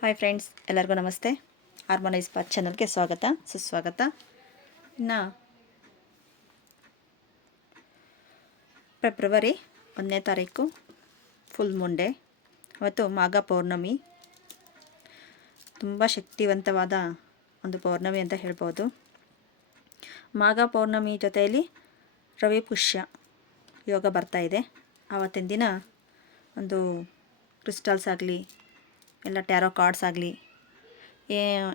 Hi friends ಎಲ್ಲರಿಗೂ ನಮಸ್ತೆ. Harmonise path ಚಾನಲ್ಗೆ ಸ್ವಾಗತ. ಸುಸ್ವಾಗತ. ಇನ್ನು ಫೆಬ್ರವರಿ ಒಂದನೇ ತಾರೀಕು ಫುಲ್ ಮುಂಡೆ ಅವತ್ತು ಮಾಘ ಪೌರ್ಣಮಿ. ತುಂಬ ಶಕ್ತಿವಂತವಾದ ಒಂದು ಪೌರ್ಣಮಿ ಅಂತ ಹೇಳ್ಬೋದು. ಮಾಘ ಪೌರ್ಣಮಿ ಜೊತೆಯಲ್ಲಿ ರವಿ ಪುಷ್ಯ ಯೋಗ ಬರ್ತಾ ಇದೆ. ಆವತ್ತಿನ ದಿನ ಒಂದು ಕ್ರಿಸ್ಟಲ್ಸ್ ಆಗಲಿ ಎಲ್ಲ ಟ್ಯಾರೋ ಕಾರ್ಡ್ಸ್ ಆಗಲಿ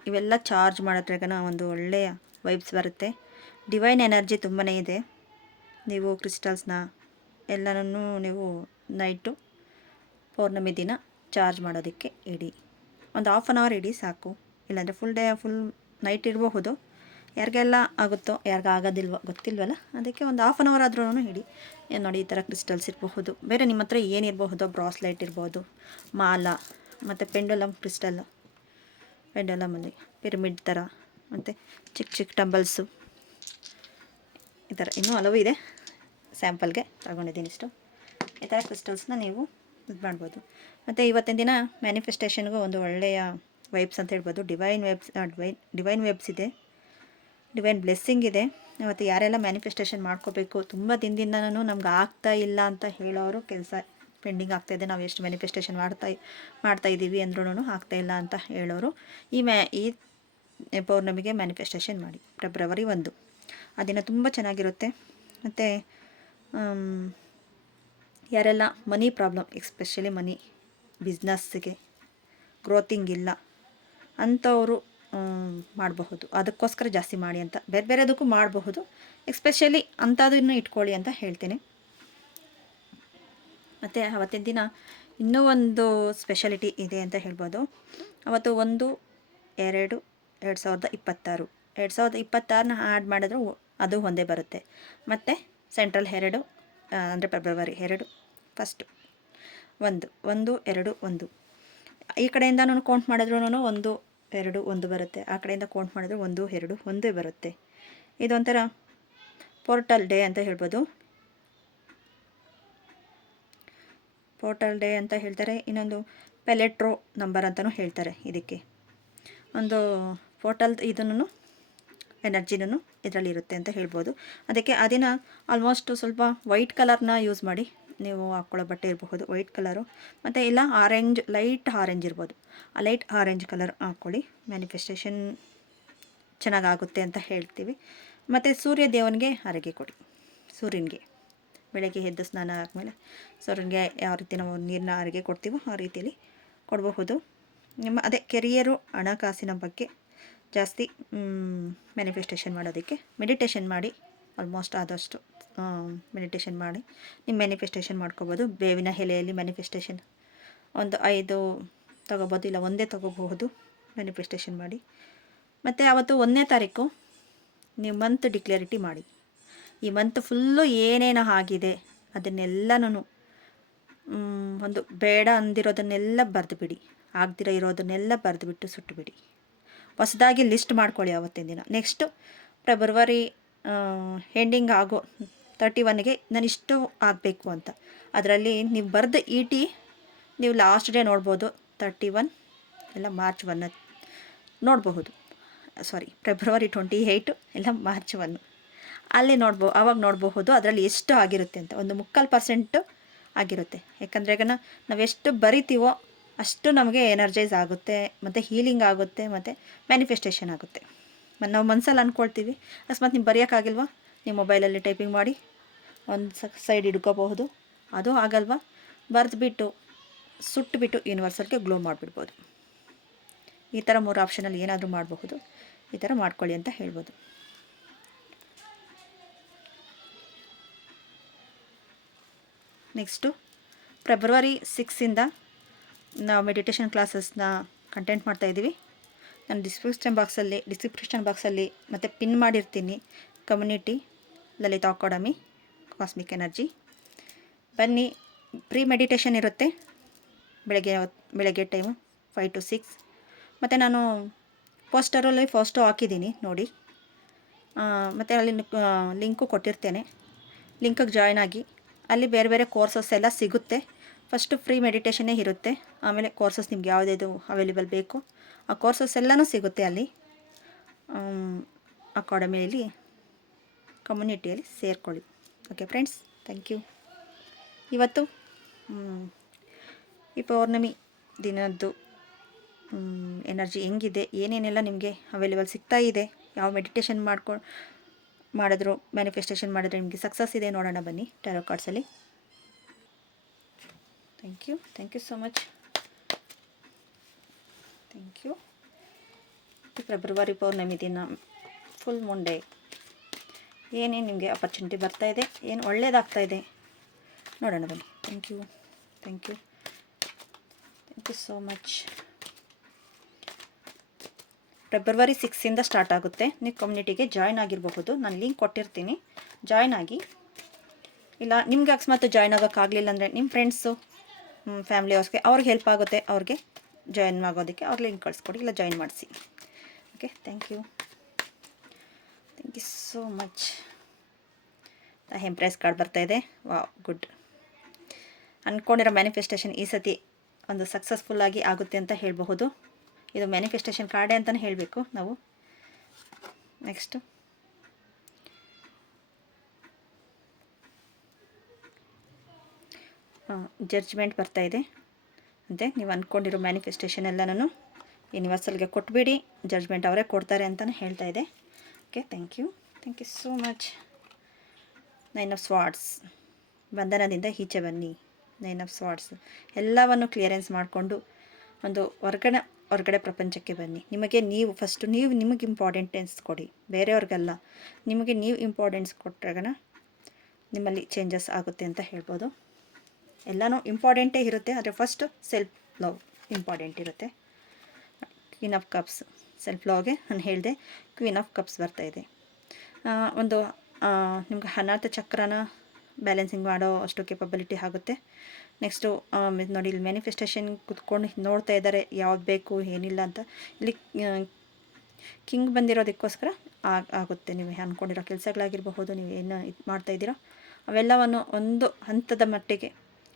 ಇವೆಲ್ಲ ಚಾರ್ಜ್ ಮಾಡೋದ್ರಾಗನ ಒಂದು ಒಳ್ಳೆಯ ವೈಬ್ಸ್ ಬರುತ್ತೆ. ಡಿವೈನ್ ಎನರ್ಜಿ ತುಂಬಾ ಇದೆ. ನೀವು ಕ್ರಿಸ್ಟಲ್ಸ್ನ ಎಲ್ಲನೂ ನೀವು ನೈಟು ಪೌರ್ಣಮಿ ದಿನ ಚಾರ್ಜ್ ಮಾಡೋದಕ್ಕೆ ಇಡಿ. ಒಂದು ಹಾಫ್ ಆನ್ ಅವರ್ ಇಡಿ ಸಾಕು. ಇಲ್ಲಾಂದರೆ ಫುಲ್ ಡೇ ಫುಲ್ ನೈಟ್ ಇರಬಹುದು ಯಾರಿಗೆಲ್ಲ ಆಗುತ್ತೋ, ಯಾರಿಗ ಆಗೋದಿಲ್ವೋ, ಗೊತ್ತಿಲ್ವಲ್ಲ, ಅದಕ್ಕೆ ಒಂದು ಹಾಫ್ ಆನ್ ಅವರ್ ಆದ್ರೂ ಇಡಿ. ಏನು ನೋಡಿ ಈ ಥರ ಕ್ರಿಸ್ಟಲ್ಸ್ ಇರಬಹುದು. ಬೇರೆ ನಿಮ್ಮ ಹತ್ರ ಏನಿರಬಹುದು, ಬ್ರಾಸ್ಲೈಟ್ ಇರ್ಬೋದು, ಮಾಲ ಮತ್ತು ಪೆಂಡುಲಮ್, ಕ್ರಿಸ್ಟಲ್ ಪೆಂಡುಲಮಲ್ಲಿ ಪಿರಮಿಡ್ ಥರ ಮತ್ತು ಚಿಕ್ಕ ಚಿಕ್ಕ ಟಂಬಲ್ಸು ಈ ಥರ ಇನ್ನೂ ಹಲವು ಇದೆ ಸ್ಯಾಂಪಲ್ಗೆ ತಗೊಂಡಿದ್ದೀನಿ ಇಷ್ಟು. ಈ ಥರ ಕ್ರಿಸ್ಟಲ್ಸ್ನ ನೀವು ಇದು ಮಾಡ್ಬೋದು. ಮತ್ತು ಇವತ್ತಿನ ದಿನ ಮ್ಯಾನಿಫೆಸ್ಟೇಷನ್ಗೂ ಒಂದು ಒಳ್ಳೆಯ ವೈಬ್ಸ್ ಅಂತ ಹೇಳ್ಬೋದು. Divine vibes divine divine vibes ಇದೆ. ಡಿವೈನ್ ಬ್ಲೆಸ್ಸಿಂಗ್ ಇದೆ. ಇವತ್ತು ಯಾರೆಲ್ಲ ಮ್ಯಾನಿಫೆಸ್ಟೇಷನ್ ಮಾಡ್ಕೋಬೇಕು, ತುಂಬ ದಿನದಿಂದನೂ ನಮ್ಗೆ ಆಗ್ತಾ ಇಲ್ಲ ಅಂತ ಹೇಳೋರು ಕೆಲಸ ಪೆಂಡಿಂಗ್ ಆಗ್ತಾಯಿದೆ ನಾವು ಎಷ್ಟು ಮ್ಯಾನಿಫೆಸ್ಟೇಷನ್ ಮಾಡ್ತಾ ಮಾಡ್ತಾ ಇದ್ದೀವಿ ಅಂದ್ರೂ ಇಲ್ಲ ಅಂತ ಹೇಳೋರು. ಈ ಮ್ಯಾ, ಈ ಪೌರ್ಣಮಿಗೆ ಮ್ಯಾನಿಫೆಸ್ಟೇಷನ್ ಮಾಡಿ. ಫೆಬ್ರವರಿ ಒಂದು. ಆ ದಿನ ತುಂಬ ಚೆನ್ನಾಗಿರುತ್ತೆ. ಮತ್ತು ಯಾರೆಲ್ಲ ಮನಿ ಪ್ರಾಬ್ಲಮ್ ಎಸ್ಪೆಷಲಿ ಮನಿ ಬಿಸ್ನೆಸ್ಸಿಗೆ ಗ್ರೋತಿಂಗ್ ಇಲ್ಲ ಅಂಥವರು ಮಾಡಬಹುದು. ಅದಕ್ಕೋಸ್ಕರ ಜಾಸ್ತಿ ಮಾಡಿ ಅಂತ. ಬೇರೆ, ಬೇರೆದಕ್ಕೂ ಮಾಡಬಹುದು. ಎಸ್ಪೆಷಲಿ ಅಂಥದನ್ನು ಇಟ್ಕೊಳ್ಳಿ ಅಂತ ಹೇಳ್ತೀನಿ. ಮತ್ತು ಅವತ್ತಿನ ದಿನ ಇನ್ನೂ ಒಂದು ಸ್ಪೆಷಾಲಿಟಿ ಇದೆ ಅಂತ ಹೇಳ್ಬೋದು. ಅವತ್ತು ಒಂದು, ಎರಡು ಎರಡು ಸಾವಿರದ ಇಪ್ಪತ್ತಾರು. ಎರಡು ಸಾವಿರದ ಇಪ್ಪತ್ತಾರನ್ನ ಆ್ಯಡ್ ಮಾಡಿದ್ರು ಅದು ಒಂದೇ ಬರುತ್ತೆ. ಮತ್ತು ಸೆಂಟ್ರಲ್ ಎರಡು ಅಂದರೆ ಫೆಬ್ರವರಿ ಎರಡು ಫಸ್ಟು ಒಂದು ಒಂದು, ಎರಡು, ಒಂದು. ಈ ಕಡೆಯಿಂದ ನಾನು ಕೌಂಟ್ ಮಾಡಿದ್ರೂ ಒಂದು, ಎರಡು, ಒಂದು ಬರುತ್ತೆ. ಆ ಕಡೆಯಿಂದ ಕೌಂಟ್ ಮಾಡಿದ್ರೆ ಒಂದು, ಎರಡು, ಒಂದೇ ಬರುತ್ತೆ. ಇದೊಂಥರ ಪೋರ್ಟಲ್ ಡೇ ಅಂತ ಹೇಳ್ಬೋದು. ಪೋರ್ಟಲ್ ಡೇ ಅಂತ ಹೇಳ್ತಾರೆ. ಇನ್ನೊಂದು ಪೆಲೆಟ್ರೋ ನಂಬರ್ ಅಂತಲೂ ಹೇಳ್ತಾರೆ ಇದಕ್ಕೆ. ಒಂದು ಪೋರ್ಟಲ್ ಇದನ್ನು, ಎನರ್ಜಿನೂ ಇದರಲ್ಲಿ ಇರುತ್ತೆ ಅಂತ ಹೇಳ್ಬೋದು. ಅದಕ್ಕೆ ಆ ದಿನ ಆಲ್ಮೋಸ್ಟ್ ಸ್ವಲ್ಪ ವೈಟ್ ಕಲರ್ನ ಯೂಸ್ ಮಾಡಿ ನೀವು ಹಾಕ್ಕೊಳ್ಳೋ ಬಟ್ಟೆ ಇರಬಹುದು. ವೈಟ್ ಕಲರು ಮತ್ತು ಇಲ್ಲ ಆರೆಂಜ್ ಲೈಟ್ ಆರೆಂಜ್ ಇರ್ಬೋದು. ಆ ಲೈಟ್ ಆರೆಂಜ್ ಕಲರ್ ಹಾಕ್ಕೊಳ್ಳಿ. ಮ್ಯಾನಿಫೆಸ್ಟೇಷನ್ ಚೆನ್ನಾಗಾಗುತ್ತೆ ಅಂತ ಹೇಳ್ತೀವಿ. ಮತ್ತು ಸೂರ್ಯ ದೇವನಿಗೆ ಹರಗೆ ಕೊಡಿ. ಸೂರ್ಯನಿಗೆ. ಬೆಳಗ್ಗೆ ಎದ್ದು ಸ್ನಾನ ಆದಮೇಲೆ ಸೊ ಅವ್ರಿಗೆ ಯಾವ ರೀತಿ ನಾವು ನೀರನ್ನ ಅರಿಗೆ ಕೊಡ್ತೀವೋ ಆ ರೀತಿಯಲ್ಲಿ ಕೊಡಬಹುದು. ನಿಮ್ಮ ಅದೇ ಕೆರಿಯರು ಹಣಕಾಸಿನ ಬಗ್ಗೆ ಜಾಸ್ತಿ ಮ್ಯಾನಿಫೆಸ್ಟೇಷನ್ ಮಾಡೋದಕ್ಕೆ ಮೆಡಿಟೇಷನ್ ಮಾಡಿ ಆಲ್ಮೋಸ್ಟ್ ಆದಷ್ಟು ಮೆಡಿಟೇಷನ್ ಮಾಡಿ ನಿಮ್ಮ ಮ್ಯಾನಿಫೆಸ್ಟೇಷನ್ ಮಾಡ್ಕೋಬೋದು. ಬೇವಿನ ಎಲೆಯಲ್ಲಿ ಮ್ಯಾನಿಫೆಸ್ಟೇಷನ್ ಒಂದು ಐದು ತಗೋಬೋದು ಇಲ್ಲ ಒಂದೇ ತಗೋಬಹುದು ಮ್ಯಾನಿಫೆಸ್ಟೇಷನ್ ಮಾಡಿ. ಮತ್ತು ಆವತ್ತು ಒಂದನೇ ತಾರೀಕು ನೀವು ಮಂತ್ ಡಿಕ್ಲೇರಿಟಿ ಮಾಡಿ. ಈ ಮಂತ್ ಫುಲ್ಲು ಏನೇನು ಆಗಿದೆ. ಅದನ್ನೆಲ್ಲನೂ ಒಂದು ಬೇಡ ಅಂದಿರೋದನ್ನೆಲ್ಲ ಬರೆದುಬಿಡಿ. ಆಗದಿರೋ ಇರೋದನ್ನೆಲ್ಲ ಬರೆದುಬಿಟ್ಟು ಸುಟ್ಟುಬಿಡಿ ಹೊಸದಾಗಿ ಲಿಸ್ಟ್ ಮಾಡ್ಕೊಳ್ಳಿ ಆವತ್ತಿನ ದಿನ. ನೆಕ್ಸ್ಟು ಫೆಬ್ರವರಿ ಎಂಡಿಂಗ್ ಆಗೋ ತರ್ಟಿ ಒನ್ಗೆ ನಾನು ಇಷ್ಟು ಆಗಬೇಕು ಅಂತ. ಅದರಲ್ಲಿ ನೀವು ಬರೆದು ಈಟಿ, ನೀವು ಲಾಸ್ಟ್ ಡೇ ನೋಡ್ಬೋದು ತರ್ಟಿ ಒನ್ ಇಲ್ಲ ಮಾರ್ಚ್ ಒನ್ ನೋಡಬಹುದು. ಸಾರಿ ಫೆಬ್ರವರಿ ಟ್ವೆಂಟಿ ಏಯ್ಟು ಇಲ್ಲ ಮಾರ್ಚ್ ಒನ್ನು ಅಲ್ಲಿ ನೋಡ್ಬೋ ಆವಾಗ ನೋಡಬಹುದು ಅದರಲ್ಲಿ ಎಷ್ಟು ಆಗಿರುತ್ತೆ ಅಂತ. ಒಂದು ಮುಕ್ಕಾಲು ಪರ್ಸೆಂಟು ಆಗಿರುತ್ತೆ. ಯಾಕಂದರೆ ಈಗ ನಾವೆಷ್ಟು ಬರಿತೀವೋ ಅಷ್ಟು ನಮಗೆ ಎನರ್ಜೈಸ್ ಆಗುತ್ತೆ, ಮತ್ತು ಹೀಲಿಂಗ್ ಆಗುತ್ತೆ, ಮತ್ತು ಮ್ಯಾನಿಫೆಸ್ಟೇಷನ್ ಆಗುತ್ತೆ. ಮತ್ತು ನಾವು ಮನಸ್ಸಲ್ಲಿ ಅಂದ್ಕೊಳ್ತೀವಿ ಅಕಸ್ಮಾತ್ ನೀವು ಬರೆಯೋಕ್ಕಾಗಿಲ್ವಾ? ನಿಮ್ಮ ಮೊಬೈಲಲ್ಲಿ ಟೈಪಿಂಗ್ ಮಾಡಿ, ಒಂದು ಸೈಡ್ ಹಿಡ್ಕೋಬಹುದು. ಅದು ಆಗಲ್ವಾ? ಬರೆದ್ಬಿಟ್ಟು ಸುಟ್ಟುಬಿಟ್ಟು ಯೂನಿವರ್ಸಲ್ಗೆ ಗ್ಲೋ ಮಾಡಿಬಿಡ್ಬೋದು. ಈ ಥರ ಮೂರು ಆಪ್ಷನಲ್ಲಿ ಏನಾದರೂ ಮಾಡಬಹುದು. ಈ ಥರ ಮಾಡ್ಕೊಳ್ಳಿ ಅಂತ ಹೇಳ್ಬೋದು. ನೆಕ್ಸ್ಟು ಫೆಬ್ರವರಿ ಸಿಕ್ಸಿಂದ ನಾವು ಮೆಡಿಟೇಷನ್ ಕ್ಲಾಸಸ್ನ ಕಂಟೆಂಟ್ ಮಾಡ್ತಾಯಿದ್ದೀವಿ ನಾನು ಡಿಸ್ಕ್ರಿಪ್ಷನ್ ಬಾಕ್ಸಲ್ಲಿ ಡಿಸ್ಕ್ರಿಪ್ಷನ್ ಬಾಕ್ಸಲ್ಲಿ ಮತ್ತು ಪಿನ್ ಮಾಡಿರ್ತೀನಿ. Community Lalitha academy cosmic energy ಬನ್ನಿ ಪ್ರೀ ಮೆಡಿಟೇಷನ್ ಇರುತ್ತೆ. ಬೆಳಗ್ಗೆ ಬೆಳಗ್ಗೆ ಟೈಮು ಫೈವ್ ಟು ಸಿಕ್ಸ್ ಮತ್ತು ನಾನು ಪೋಸ್ಟರಲ್ಲಿ ಫಸ್ಟು ಹಾಕಿದ್ದೀನಿ, ನೋಡಿ. ಮತ್ತು ಅಲ್ಲಿ ಲಿಂಕು ಕೊಟ್ಟಿರ್ತೇನೆ. ಲಿಂಕಿಗೆ ಜಾಯ್ನ್ ಆಗಿ. ಅಲ್ಲಿ ಬೇರೆ ಬೇರೆ ಕೋರ್ಸಸ್ ಎಲ್ಲ ಸಿಗುತ್ತೆ. ಫಸ್ಟು ಫ್ರೀ ಮೆಡಿಟೇಷನ್ನೇ ಇರುತ್ತೆ. ಆಮೇಲೆ ಕೋರ್ಸಸ್ ನಿಮ್ಗೆ ಯಾವುದೇದು ಅವೈಲೇಬಲ್ ಬೇಕು. ಆ ಕೋರ್ಸಸ್ ಎಲ್ಲನೂ ಸಿಗುತ್ತೆ ಅಲ್ಲಿ. ಅಕಾಡೆಮಿಯಲ್ಲಿ ಕಮ್ಯುನಿಟಿಯಲ್ಲಿ ಸೇರಿಕೊಳ್ಳಿ. ಓಕೆ ಫ್ರೆಂಡ್ಸ್ ಥ್ಯಾಂಕ್ ಯು ಇವತ್ತು ಈ ಪೌರ್ಣಮಿ ದಿನದ್ದು ಎನರ್ಜಿ ಹೆಂಗಿದೆ? ಏನೇನೆಲ್ಲ ನಿಮಗೆ ಅವೈಲೇಬಲ್ ಸಿಗ್ತಾ ಇದೆ? ಯಾವ ಮೆಡಿಟೇಷನ್ ಮಾಡ್ಕೊಂಡು ಮಾಡಿದ್ರು ಮ್ಯಾನಿಫೆಸ್ಟೇಷನ್ ಮಾಡಿದ್ರೆ ನಿಮಗೆ ಸಕ್ಸಸ್ ಇದೆ ನೋಡೋಣ ಬನ್ನಿ tarot ಕಾರ್ಡ್ಸಲ್ಲಿ thank you thank you so much thank you February ಪೌರ್ಣಮಿ ದಿನ ಫುಲ್ ಮುಂಡೆ ಏನೇನು ನಿಮಗೆ ಅಪರ್ಚುನಿಟಿ ಬರ್ತಾ ಇದೆ, ಏನು ಒಳ್ಳೇದಾಗ್ತಾ ಇದೆ ನೋಡೋಣ ಬನ್ನಿ. Thank you thank you thank you so much February ಸಿಕ್ಸಿಂದ start ಆಗುತ್ತೆ. ನೀವು ಕಮ್ಯುನಿಟಿಗೆ ಜಾಯ್ನ್ ಆಗಿರಬಹುದು. ನಾನು ಲಿಂಕ್ ಕೊಟ್ಟಿರ್ತೀನಿ. ಜಾಯ್ನ್ ಆಗಿ. ಇಲ್ಲ, ನಿಮ್ಗೆ ಅಕಸ್ಮಾತ್ ಜಾಯ್ನ್ ಆಗೋಕ್ಕಾಗಲಿಲ್ಲ ಅಂದರೆ ನಿಮ್ಮ ಫ್ರೆಂಡ್ಸು ಫ್ಯಾಮಿಲಿ ಅವ್ರಿಗೆ ಅವ್ರಿಗೆ ಹೆಲ್ಪ್ ಆಗುತ್ತೆ. ಅವ್ರಿಗೆ ಜಾಯ್ನ್ ಆಗೋದಕ್ಕೆ ಅವ್ರ ಲಿಂಕ್ ಕಳಿಸ್ಕೊಡಿ. ಇಲ್ಲ ಜಾಯ್ನ್ ಮಾಡಿಸಿ. Okay thank you thank you so much empress card ಬರ್ತಾ ಇದೆ. ವಾ ಗುಡ್ ಅಂದ್ಕೊಂಡಿರೋ ಮ್ಯಾನಿಫೆಸ್ಟೇಷನ್ ಈ ಸತಿ ಒಂದು ಸಕ್ಸಸ್ಫುಲ್ಲಾಗಿ ಆಗುತ್ತೆ ಅಂತ ಹೇಳಬಹುದು. ಇದು ಮ್ಯಾನಿಫೆಸ್ಟೇಷನ್ ಕಾರ್ಡೇ ಅಂತಲೇ ಹೇಳಬೇಕು ನಾವು. ನೆಕ್ಸ್ಟು ಜಡ್ಜ್ಮೆಂಟ್ ಬರ್ತಾ ಇದೆ. ಅಂತೆ, ನೀವು ಅಂದ್ಕೊಂಡಿರೋ ಮ್ಯಾನಿಫೆಸ್ಟೇಷನ್ ಎಲ್ಲನೂ ಯೂನಿವರ್ಸಲ್ಗೆ ಕೊಟ್ಬಿಡಿ ಜಡ್ಜ್ಮೆಂಟ್ ಅವರೇ ಕೊಡ್ತಾರೆ ಅಂತಲೇ ಹೇಳ್ತಾ ಇದೆ. Okay thank you thank you so much nine of swords ಬಂಧನದಿಂದ ಈಚೆ ಬನ್ನಿ. ನೈನ್ ಆಫ್ ಸ್ವಾಡ್ಸ್ ಎಲ್ಲವನ್ನು ಕ್ಲಿಯರೆನ್ಸ್ ಮಾಡಿಕೊಂಡು ಒಂದು ಹೊರ್ಗಡೆ ಹೊರಗಡೆ ಪ್ರಪಂಚಕ್ಕೆ ಬನ್ನಿ. ನಿಮಗೆ ನೀವು ಫಸ್ಟು ನೀವು ನಿಮಗೆ ಇಂಪಾರ್ಟೆಂಟೆನ್ಸ್ ಕೊಡಿ. ಬೇರೆಯವ್ರಿಗಲ್ಲ. ನಿಮಗೆ ನೀವು ಇಂಪಾರ್ಟೆನ್ಸ್ ಕೊಟ್ಟಾಗನ ನಿಮ್ಮಲ್ಲಿ ಚೇಂಜಸ್ ಆಗುತ್ತೆ ಅಂತ ಹೇಳ್ಬೋದು. ಎಲ್ಲನೂ ಇಂಪಾರ್ಟೆಂಟೇ ಇರುತ್ತೆ, ಆದರೆ ಫಸ್ಟು ಸೆಲ್ಫ್ ಲವ್ ಇಂಪಾರ್ಟೆಂಟ್ ಇರುತ್ತೆ. ಕ್ವೀನ್ ಆಫ್ ಕಪ್ಸ್ ಸೆಲ್ಫ್ ಲವ್ಗೆ ನಾನು ಹೇಳಿದೆ ಕ್ವೀನ್ ಆಫ್ ಕಪ್ಸ್ ಬರ್ತಾ ಇದೆ. ಒಂದು ನಿಮ್ಗೆ ಅನಾಥ ಚಕ್ರನ ಬ್ಯಾಲೆನ್ಸಿಂಗ್ ಮಾಡೋ ಅಷ್ಟು ಕೆಪಬಿಲಿಟಿ ಆಗುತ್ತೆ. ನೆಕ್ಸ್ಟು ನೋಡಿ, ಇಲ್ಲಿ ಮ್ಯಾನಿಫೆಸ್ಟೇಷನ್ ಕುತ್ಕೊಂಡು ನೋಡ್ತಾ ಇದ್ದಾರೆ, ಯಾವ್ದು ಬೇಕು, ಏನಿಲ್ಲ ಅಂತ. ಇಲ್ಲಿ ಕಿಂಗ್ ಬಂದಿರೋದಕ್ಕೋಸ್ಕರ ಆಗ್ ಆಗುತ್ತೆ. ನೀವು ಅಂದ್ಕೊಂಡಿರೋ ಕೆಲಸಗಳಾಗಿರಬಹುದು, ನೀವು ಏನು ಇದು ಮಾಡ್ತಾಯಿದ್ದೀರೋ ಅವೆಲ್ಲವನ್ನು ಒಂದು ಹಂತದ ಮಟ್ಟಿಗೆ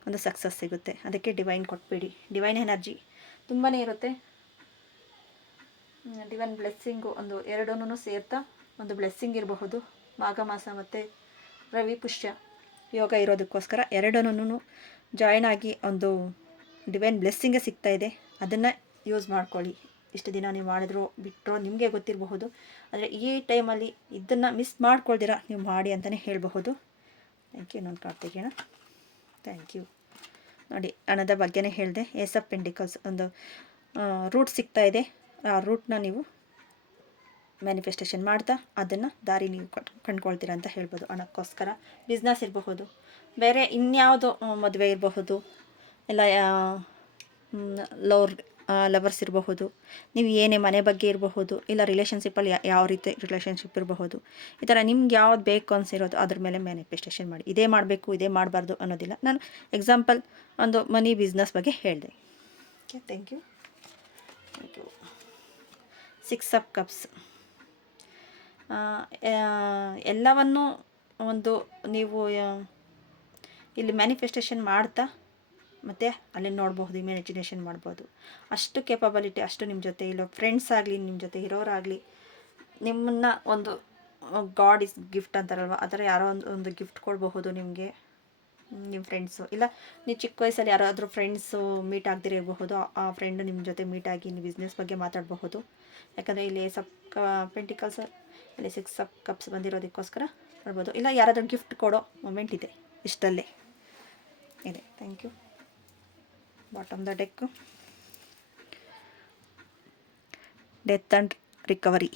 ಒಂದು ಸಕ್ಸಸ್ ಸಿಗುತ್ತೆ. ಅದಕ್ಕೆ ಡಿವೈನ್ ಕೊಟ್ಬಿಡಿ. ಡಿವೈನ್ ಎನರ್ಜಿ ತುಂಬಾ ಇರುತ್ತೆ. ಡಿವೈನ್ ಬ್ಲೆಸ್ಸಿಂಗು ಒಂದು ಎರಡೂ ಸೇರ್ತಾ ಒಂದು ಬ್ಲೆಸ್ಸಿಂಗ್ ಇರಬಹುದು. ಮಾಘ ಮಾಸ ಮತ್ತು ರವಿ ಪುಷ್ಯ. ಯೋಗ ಇರೋದಕ್ಕೋಸ್ಕರ ಎರಡನ್ನೂ ಜಾಯ್ನ್ ಆಗಿ ಒಂದು ಡಿವೈನ್ ಬ್ಲೆಸ್ಸಿಂಗೇ ಸಿಗ್ತಾ ಇದೆ. ಅದನ್ನು ಯೂಸ್ ಮಾಡ್ಕೊಳ್ಳಿ. ಇಷ್ಟು ದಿನ ನೀವು ಮಾಡಿದ್ರು ಬಿಟ್ಟರೋ ನಿಮಗೆ ಗೊತ್ತಿರಬಹುದು. ಆದರೆ ಈ ಟೈಮಲ್ಲಿ ಇದನ್ನು ಮಿಸ್ ಮಾಡ್ಕೊಳ್ದಿರ ನೀವು ಮಾಡಿ ಅಂತಲೇ ಹೇಳಬಹುದು. ಥ್ಯಾಂಕ್ ಯು ಇನ್ನೊಂದು ಕಾರ್ಡ್ ಥ್ಯಾಂಕ್ ಯು ನೋಡಿ, ಹಣದ ಬಗ್ಗೆನೇ ಹೇಳಿದೆ. ಎಸ್ ಅಪ್ ಪೆಂಡಿಕಲ್ಸ್ ಒಂದು ರೂಟ್ ಸಿಗ್ತಾ ಇದೆ. ಆ ರೂಟ್ನ ನೀವು ಮ್ಯಾನಿಫೆಸ್ಟೇಷನ್ ಮಾಡ್ತಾ ಅದನ್ನು ದಾರಿ ನೀವು ಕಂಡ್ಕೊಳ್ತೀರ ಅಂತ ಹೇಳ್ಬೋದು ಹಣಕ್ಕೋಸ್ಕರ ಬಿಸ್ನೆಸ್ ಇರಬಹುದು. ಬೇರೆ ಇನ್ಯಾವುದು ಮದುವೆ ಇರಬಹುದು. ಇಲ್ಲ ಲವರ್ ಲವರ್ಸ್ ಇರಬಹುದು. ನೀವು ಏನೇ ಮನೆ ಬಗ್ಗೆ ಇರಬಹುದು. ಇಲ್ಲ ರಿಲೇಷನ್ಶಿಪ್ಪಲ್ಲಿ ಯಾವ ರೀತಿ ರಿಲೇಷನ್ಶಿಪ್ ಇರಬಹುದು. ಈ ಥರ ನಿಮ್ಗೆ ಯಾವ್ದು ಬೇಕು ಅನ್ಸಿರೋದು ಅದ್ರ ಮೇಲೆ ಮ್ಯಾನಿಫೆಸ್ಟೇಷನ್ ಮಾಡಿ. ಇದೇ ಮಾಡಬೇಕು ಇದೇ ಮಾಡಬಾರ್ದು ಅನ್ನೋದಿಲ್ಲ. ನಾನು ಎಕ್ಸಾಂಪಲ್ ಒಂದು ಮನಿ ಬಿಸ್ನೆಸ್ ಬಗ್ಗೆ ಹೇಳಿದೆ. Okay thank you thank you six of cups ಎಲ್ಲವನ್ನು ಒಂದು ನೀವು ಇಲ್ಲಿ ಮ್ಯಾನಿಫೆಸ್ಟೇಷನ್ ಮಾಡ್ತಾ ಮತ್ತು ಅಲ್ಲಿ ನೋಡಬಹುದು ಇಮ್ಯಾಜಿನೇಷನ್ ಮಾಡ್ಬೋದು. ಅಷ್ಟು ಕೆಪಬಲಿಟಿ ಅಷ್ಟು ನಿಮ್ಮ ಜೊತೆ ಇಲ್ಲೋ ಫ್ರೆಂಡ್ಸ್ ಆಗಲಿ ನಿಮ್ಮ ಜೊತೆ ಇರೋರಾಗಲಿ, ನಿಮ್ಮನ್ನು ಒಂದು ಗಾಡ್ ಇಸ್ ಗಿಫ್ಟ್ ಅಂತಾರಲ್ವ, ಆ ಥರ ಯಾರೋ ಒಂದು ಒಂದು ಗಿಫ್ಟ್ ಕೊಡಬಹುದು ನಿಮಗೆ ನಿಮ್ಮ ಫ್ರೆಂಡ್ಸು ಇಲ್ಲ, ನೀವು ಚಿಕ್ಕ ವಯಸ್ಸಲ್ಲಿ ಯಾರಾದರೂ ಫ್ರೆಂಡ್ಸು ಮೀಟ್ ಆಗದಿರಬಹುದು, ಆ ಫ್ರೆಂಡು ನಿಮ್ಮ ಜೊತೆ ಮೀಟ್ ಆಗಿ ನೀವು ಬಿಸ್ನೆಸ್ ಬಗ್ಗೆ ಮಾತಾಡಬಹುದು. ಯಾಕಂದರೆ ಇಲ್ಲಿ ಸಪ್ ಪೆಂಟಿಕಲ್ಸ್ ಇಲ್ಲಿ ಸಿಕ್ಸ್ ಕಪ್ಸ್ ಬಂದಿರೋದಕ್ಕೋಸ್ಕರ ನೋಡ್ಬೋದು ಇಲ್ಲ ಯಾರಾದರೂ ಗಿಫ್ಟ್ ಕೊಡೋ ಮೊಮೆಂಟ್ ಇದೆ. ಇಷ್ಟಲ್ಲೇ. ಇದೆ. Thank you bottom the deck death and recovery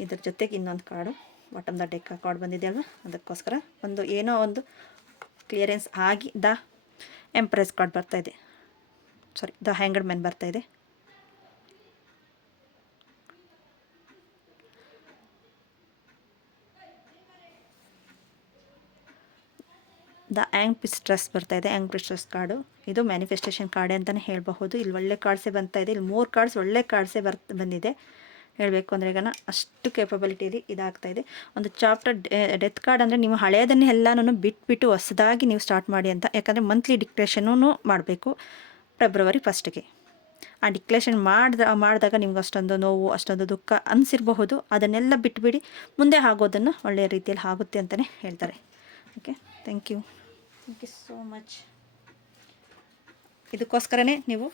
ಇದ್ರ ಜೊತೆಗೆ ಇನ್ನೊಂದು card bottom the deck card ಬಂದಿದೆ ಅಲ್ವಾ? ಅದಕ್ಕೋಸ್ಕರ ಒಂದು ಏನೋ ಒಂದು ಕ್ಲಿಯರೆನ್ಸ್ ಆಗಿ ದ ಎಂಪ್ರೆಸ್ ಕಾರ್ಡ್ ಬರ್ತಾಯಿದೆ ಸಾರಿ ದ ಹ್ಯಾಂಗಡ್ ಮ್ಯಾನ್ ಬರ್ತಾ ದ ಆ್ಯಂಗ್ ಪಿಸ್ಟ್ರಸ್ ಬರ್ತಾ ಇದೆ ಆ್ಯಂಗ್ ಪಿಸ್ಟ್ರಸ್ ಕಾರ್ಡು ಇದು ಮ್ಯಾನಿಫೆಸ್ಟೇಷನ್ ಕಾರ್ಡ್ ಅಂತಲೇ ಹೇಳಬಹುದು. ಇಲ್ಲಿ ಒಳ್ಳೆ ಕಾರ್ಡ್ಸೇ ಬರ್ತಾ ಇದೆ. ಇಲ್ಲಿ ಮೂರು ಕಾರ್ಡ್ಸ್ ಒಳ್ಳೆ ಕಾರ್ಡ್ಸೇ ಬರ್, ಬಂದಿದೆ. ಹೇಳಬೇಕು ಅಂದರೆ ಈಗ ಅಷ್ಟು ಕೇಪಬಿಲಿಟಿಲಿ ಇದಾಗ್ತಾ ಇದೆ. ಒಂದು ಚಾಪ್ಟರ್ ಡೆತ್ ಕಾರ್ಡ್ ಅಂದರೆ ನೀವು ಹಳೆಯದನ್ನೇ ಎಲ್ಲನೂ ಬಿಟ್ಬಿಟ್ಟು ಹೊಸದಾಗಿ ನೀವು ಸ್ಟಾರ್ಟ್ ಮಾಡಿ ಅಂತ. ಯಾಕಂದರೆ ಮಂತ್ಲಿ ಡಿಕ್ಲೇಷನೂ ಮಾಡಬೇಕು ಫೆಬ್ರವರಿ ಫಸ್ಟ್ಗೆ ಆ ಡಿಕ್ಲೇಷನ್ ಮಾಡಿದ, ಮಾಡಿದಾಗ ನಿಮ್ಗೆ ಅಷ್ಟೊಂದು ನೋವು, ಅಷ್ಟೊಂದು ದುಃಖ ಅನಿಸಿರಬಹುದು. ಅದನ್ನೆಲ್ಲ ಬಿಟ್ಬಿಡಿ, ಮುಂದೆ ಆಗೋದನ್ನು ಒಳ್ಳೆಯ ರೀತಿಯಲ್ಲಿ ಆಗುತ್ತೆ ಅಂತಲೇ ಹೇಳ್ತಾರೆ. Okay thank you thank you so much ಇದಕ್ಕೋಸ್ಕರನೇ ನೀವು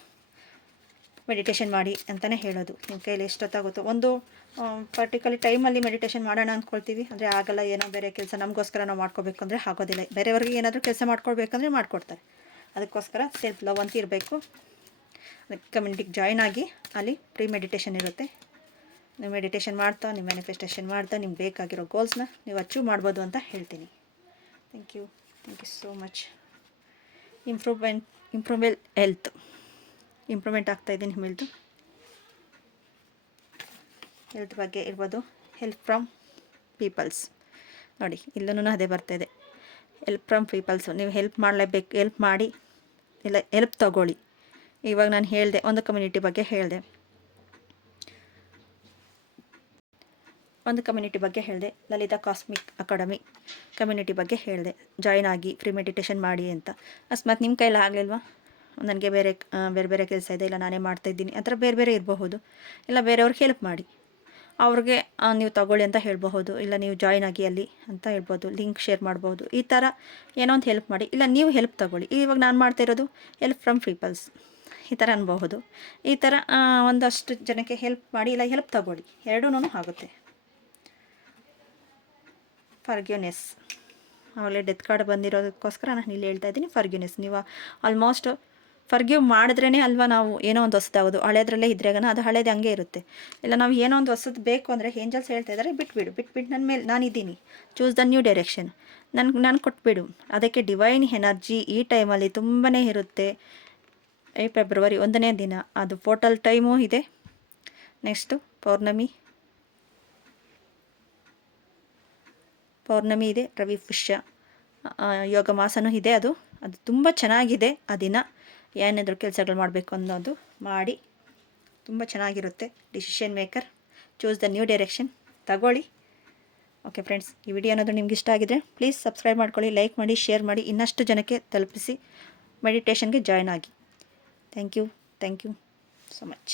ಮೆಡಿಟೇಷನ್ ಮಾಡಿ ಅಂತಲೇ ಹೇಳೋದು. ನಿಮ್ಮ ಕೈಲಿ ಎಷ್ಟೊತ್ತಾಗುತ್ತೋ. ಒಂದು ಪರ್ಟಿಕ್ಯುಲರ್ ಟೈಮಲ್ಲಿ ಮೆಡಿಟೇಷನ್ ಮಾಡೋಣ ಅಂದ್ಕೊಳ್ತೀವಿ. ಅಂದರೆ ಆಗಲ್ಲ, ಏನೋ ಬೇರೆ ಕೆಲಸ ನಮಗೋಸ್ಕರ ನಾವು ಮಾಡ್ಕೋಬೇಕು ಅಂದರೆ ಆಗೋದಿಲ್ಲ. ಬೇರೆಯವ್ರಿಗೆ ಏನಾದರೂ ಕೆಲಸ ಮಾಡ್ಕೊಳ್ಬೇಕಂದ್ರೆ ಮಾಡ್ಕೊಡ್ತಾರೆ. ಅದಕ್ಕೋಸ್ಕರ ಸೆಲ್ಫ್ ಲವ್ ಅಂತ ಇರಬೇಕು. ಕಮ್ಯುನಿಟಿಗೆ ಜಾಯ್ನ್ ಆಗಿ ಅಲ್ಲಿ ಪ್ರೀ ಮೆಡಿಟೇಷನ್ ಇರುತ್ತೆ. ನೀವು ಮೆಡಿಟೇಷನ್ ಮಾಡ್ತಾ ನಿಮ್ಮ ಮ್ಯಾನಿಫೆಸ್ಟೇಷನ್ ಮಾಡ್ತಾ, ನಿಮ್ಗೆ ಬೇಕಾಗಿರೋ ಗೋಲ್ಸ್ನ ನೀವು ಅಚೀವ್ ಮಾಡ್ಬೋದು ಅಂತ ಹೇಳ್ತೀನಿ. Thank you thank you so much improvement improvement health improvement ಆಗ್ತಾಯಿದ್ದೀನಿ ನಿಮ್ಮದು ಹೆಲ್ತ್ ಬಗ್ಗೆ ಇರ್ಬೋದು. ಹೆಲ್ಪ್ ಫ್ರಮ್ ಪೀಪಲ್ಸ್ ನೋಡಿ ಇಲ್ಲೂ ಅದೇ ಬರ್ತಾಯಿದೆ ಹೆಲ್ಪ್ ಫ್ರಮ್ ಪೀಪಲ್ಸು ನೀವು ಹೆಲ್ಪ್ ಮಾಡಲೇಬೇಕು ಹೆಲ್ಪ್ ಮಾಡಿ, ಇಲ್ಲ ಹೆಲ್ಪ್ ತಗೊಳ್ಳಿ. ಇವಾಗ ನಾನು ಹೇಳಿದೆ, ಒಂದು ಕಮ್ಯುನಿಟಿ ಬಗ್ಗೆ ಹೇಳಿದೆ. ಒಂದು ಕಮ್ಯುನಿಟಿ ಬಗ್ಗೆ ಹೇಳಿದೆ. ಲಲಿತಾ ಕಾಸ್ಮಿಕ್ ಅಕಾಡೆಮಿ ಕಮ್ಯುನಿಟಿ ಬಗ್ಗೆ ಹೇಳಿದೆ. ಜಾಯ್ನ್ ಆಗಿ ಫ್ರೀ ಮೆಡಿಟೇಷನ್ ಮಾಡಿ ಅಂತ. ಅಕಸ್ಮಾತ್ ನಿಮ್ಮ ಕೈಲಿ ಆಗಲಿಲ್ವಾ? ನನಗೆ ಬೇರೆ ಬೇರೆ ಬೇರೆ ಕೆಲಸ ಇದೆ. ಇಲ್ಲ, ನಾನೇ ಮಾಡ್ತಾಯಿದ್ದೀನಿ ಆ ಥರ ಬೇರೆ ಬೇರೆ ಇರಬಹುದು. ಇಲ್ಲ, ಬೇರೆಯವ್ರಿಗೆ ಹೆಲ್ಪ್ ಮಾಡಿ. ಅವ್ರಿಗೆ ನೀವು ತಗೊಳ್ಳಿ ಅಂತ ಹೇಳಬಹುದು. ಇಲ್ಲ, ನೀವು ಜಾಯ್ನ್ ಆಗಿ ಅಲ್ಲಿ ಅಂತ ಹೇಳ್ಬೋದು ಲಿಂಕ್ ಶೇರ್ ಮಾಡ್ಬೋದು ಈ ಥರ ಏನೋ ಒಂದು ಹೆಲ್ಪ್ ಮಾಡಿ. ಇಲ್ಲ, ನೀವು ಹೆಲ್ಪ್ ತಗೊಳ್ಳಿ. ಇವಾಗ ನಾನು ಮಾಡ್ತಾ ಇರೋದು ಹೆಲ್ಪ್ ಫ್ರಮ್ ಪೀಪಲ್ಸ್ ಈ ಥರ ಅನ್ಬಹುದು. ಈ ಥರ ಒಂದಷ್ಟು ಜನಕ್ಕೆ ಹೆಲ್ಪ್ ಮಾಡಿ. ಇಲ್ಲ ಹೆಲ್ಪ್ ತಗೊಳ್ಳಿ. ಎರಡೂ ಆಗುತ್ತೆ. ಫರ್ಗ್ಯೂನೆಸ್ ಆಮೇಲೆ ಡೆತ್ ಕಾರ್ಡ್ ಬಂದಿರೋದಕ್ಕೋಸ್ಕರ ನಾನು ಇಲ್ಲಿ ಹೇಳ್ತಾ ಇದ್ದೀನಿ ಫರ್ಗ್ಯೂನೆಸ್ ನೀವು ಆಲ್ಮೋಸ್ಟ್ ಫರ್ಗ್ಯೂ ಮಾಡಿದ್ರೇ ಅಲ್ವಾ ನಾವು ಏನೋ ಒಂದು ಹೊಸದಾಗೋದು. ಹಳೇದ್ರಲ್ಲೇ ಇದ್ರೆಗನ ಅದು ಹಳೇದು ಹಂಗೆ ಇರುತ್ತೆ. ಇಲ್ಲ, ನಾವು ಏನೋ ಒಂದು ಹೊಸದು ಬೇಕು ಅಂದರೆ ಏಂಜಲ್ಸ್ ಹೇಳ್ತಾ ಇದ್ದಾರೆ ಬಿಟ್ಬಿಡು. ಬಿಟ್ಬಿಟ್ಟು ನನ್ನ ಮೇಲೆ ನಾನಿದ್ದೀನಿ ಚೂಸ್ ದ ನ್ಯೂ ಡೈರೆಕ್ಷನ್ ನನಗೆ ನಾನು ಕೊಟ್ಬಿಡು. ಅದಕ್ಕೆ ಡಿವೈನ್ ಎನರ್ಜಿ ಈ ಟೈಮಲ್ಲಿ ತುಂಬಾ ಇರುತ್ತೆ. ಫೆಬ್ರವರಿ ಒಂದನೇ ದಿನ. ಅದು ಪೋರ್ಟಲ್ ಟೈಮೂ ಇದೆ. ನೆಕ್ಸ್ಟು ಪೌರ್ಣಮಿ. ಪೌರ್ಣಮಿ ಇದೆ, ರವಿ ಪುಷ್ಯ ಯೋಗ ಮಾಸನೂ ಇದೆ ಅದು. ಅದು ತುಂಬ ಚೆನ್ನಾಗಿದೆ ಆ ದಿನ. ಏನಾದರೂ ಕೆಲಸಗಳು ಮಾಡಬೇಕು ಅನ್ನೋದು ಮಾಡಿ ತುಂಬ ಚೆನ್ನಾಗಿರುತ್ತೆ. Decision maker choose the new direction ತಗೊಳ್ಳಿ. ಓಕೆ ಫ್ರೆಂಡ್ಸ್ ಈ ವಿಡಿಯೋ ಅನ್ನೋದು ನಿಮ್ಗೆ ಇಷ್ಟ ಆಗಿದ್ರೆ ಪ್ಲೀಸ್ ಸಬ್ಸ್ಕ್ರೈಬ್ ಮಾಡ್ಕೊಳ್ಳಿ ಲೈಕ್ ಮಾಡಿ ಶೇರ್ ಮಾಡಿ, ಇನ್ನಷ್ಟು ಜನಕ್ಕೆ ತಲುಪಿಸಿ ಮೆಡಿಟೇಷನ್ಗೆ ಜಾಯ್ನ್ ಆಗಿ. Thank you thank you so much.